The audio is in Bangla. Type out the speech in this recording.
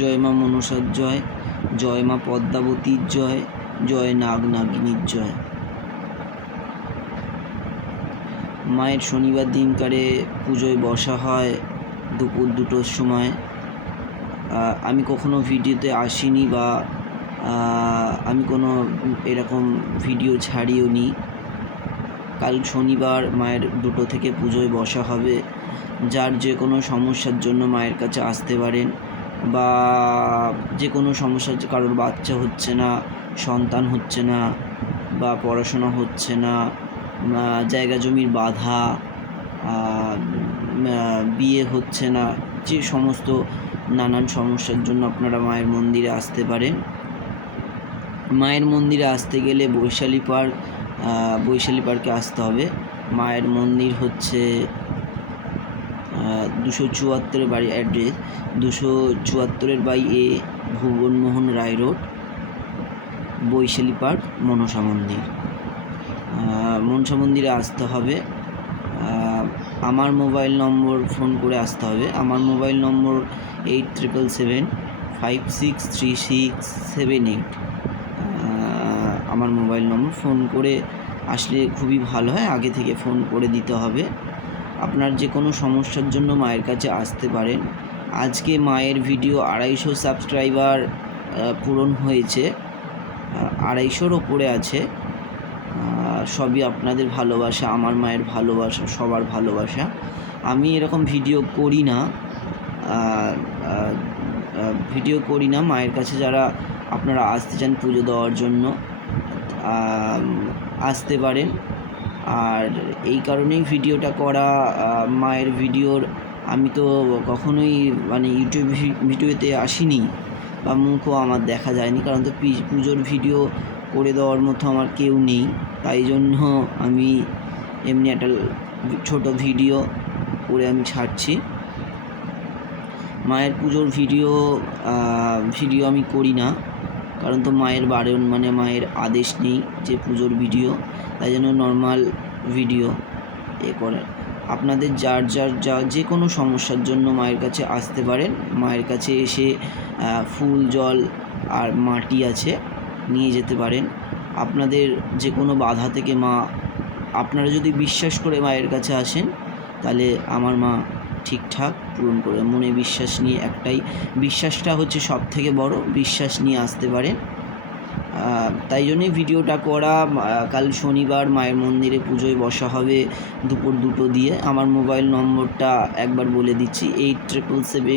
জয় মা মনসার জয়, জয় মা পদ্মাবতীর জয়, জয় নাগ নাগিনীর জয়। মায়ের শনিবার দিনকারে পুজোয় বসা হয় দুপুর 2টোর সময়। আমি কখনো ভিডিওতে আসিনি বা আমি কোনো এরকম ভিডিও ছাড়িও নি। কাল শনিবার মায়ের 2টো থেকে পুজোয় বসা হবে। যার যে কোনো সমস্যার জন্য মায়ের কাছে আসতে পারেন, বা যে কোনো সমস্যা, কারোর বাচ্চা হচ্ছে না, সন্তান হচ্ছে না, বা পড়াশোনা হচ্ছে না, জায়গা জমির বাধা, বিয়ে হচ্ছে না, যে সমস্ত নানান সমস্যার জন্য আপনারা মায়ের মন্দিরে আসতে পারেন। মায়ের মন্দিরে আসতে গেলে বৈশালী পার্কে আসতে হবে। মায়ের মন্দির হচ্ছে 274 বাড়ি অ্যাড্রেস 274/A ভুবনমোহন রায় রোড, বৈশালী পার্ক, মনসা মন্দির। মনসা মন্দিরে আসতে হবে। আমার মোবাইল নম্বর ফোন করে আসতে হবে। আমার মোবাইল নম্বর 8777563678। আমার মোবাইল নম্বর, ফোন করে আসলে খুবই ভালো হয়। আগে থেকে ফোন করে দিতে হবে। আপনার যে কোনো সমস্যার জন্য মায়ের কাছে আসতে পারেন। আজকে মায়ের ভিডিও 250 সাবস্ক্রাইবার পূরণ হয়েছে, 250-র ওপরে আছে। সবই আপনাদের ভালোবাসা, আমার মায়ের ভালোবাসা, সবার ভালোবাসা। আমি এরকম ভিডিও করি না। মায়ের কাছে যারা আপনারা আসতে চান পুজো দেওয়ার জন্য আসতে পারেন। আর এই কারণেই ভিডিওটা করা। মায়ের ভিডিওর আমি তো কখনোই ইউটিউব ভিডিওতে আসিনি, বা মুখও আমার দেখা যায়নি, কারণ তো পুজোর ভিডিও করে দেওয়ার মতো আমার কেউ নেই। তাই জন্য আমি এমনি একটা ছোট ভিডিও করে আমি ছাড়ছি। মায়ের পুজোর ভিডিও আমি করি না, কারণ তো মায়ের বারণ, মায়ের আদেশ নেই যে পুজোর ভিডিও, তাই জন্য নর্মাল ভিডিও করে। আপনাদের যার যে কোনো সমস্যার জন্য মায়ের কাছে আসতে পারেন। মায়ের কাছে এসে ফুল, জল আর মাটি আছে, নিয়ে যেতে পারেন। আপনাদের যে কোনো বাধা থেকে আপনারা যদি বিশ্বাস করে মায়ের কাছে আসেন, তাহলে আমার মা ঠিকঠাক পূরণ করে। মনে বিশ্বাস নিয়ে, একটাই বিশ্বাসটা হচ্ছে সবথেকে বড়, বিশ্বাস নিয়ে আসতে পারেন। তাই জন্যই ভিডিওটা করা। কাল শনিবার মায়ের মন্দিরে পুজোয় বসা হবে দুপুর 2টো দিয়ে। আমার মোবাইল নম্বরটা একবার বলে দিচ্ছি, 8777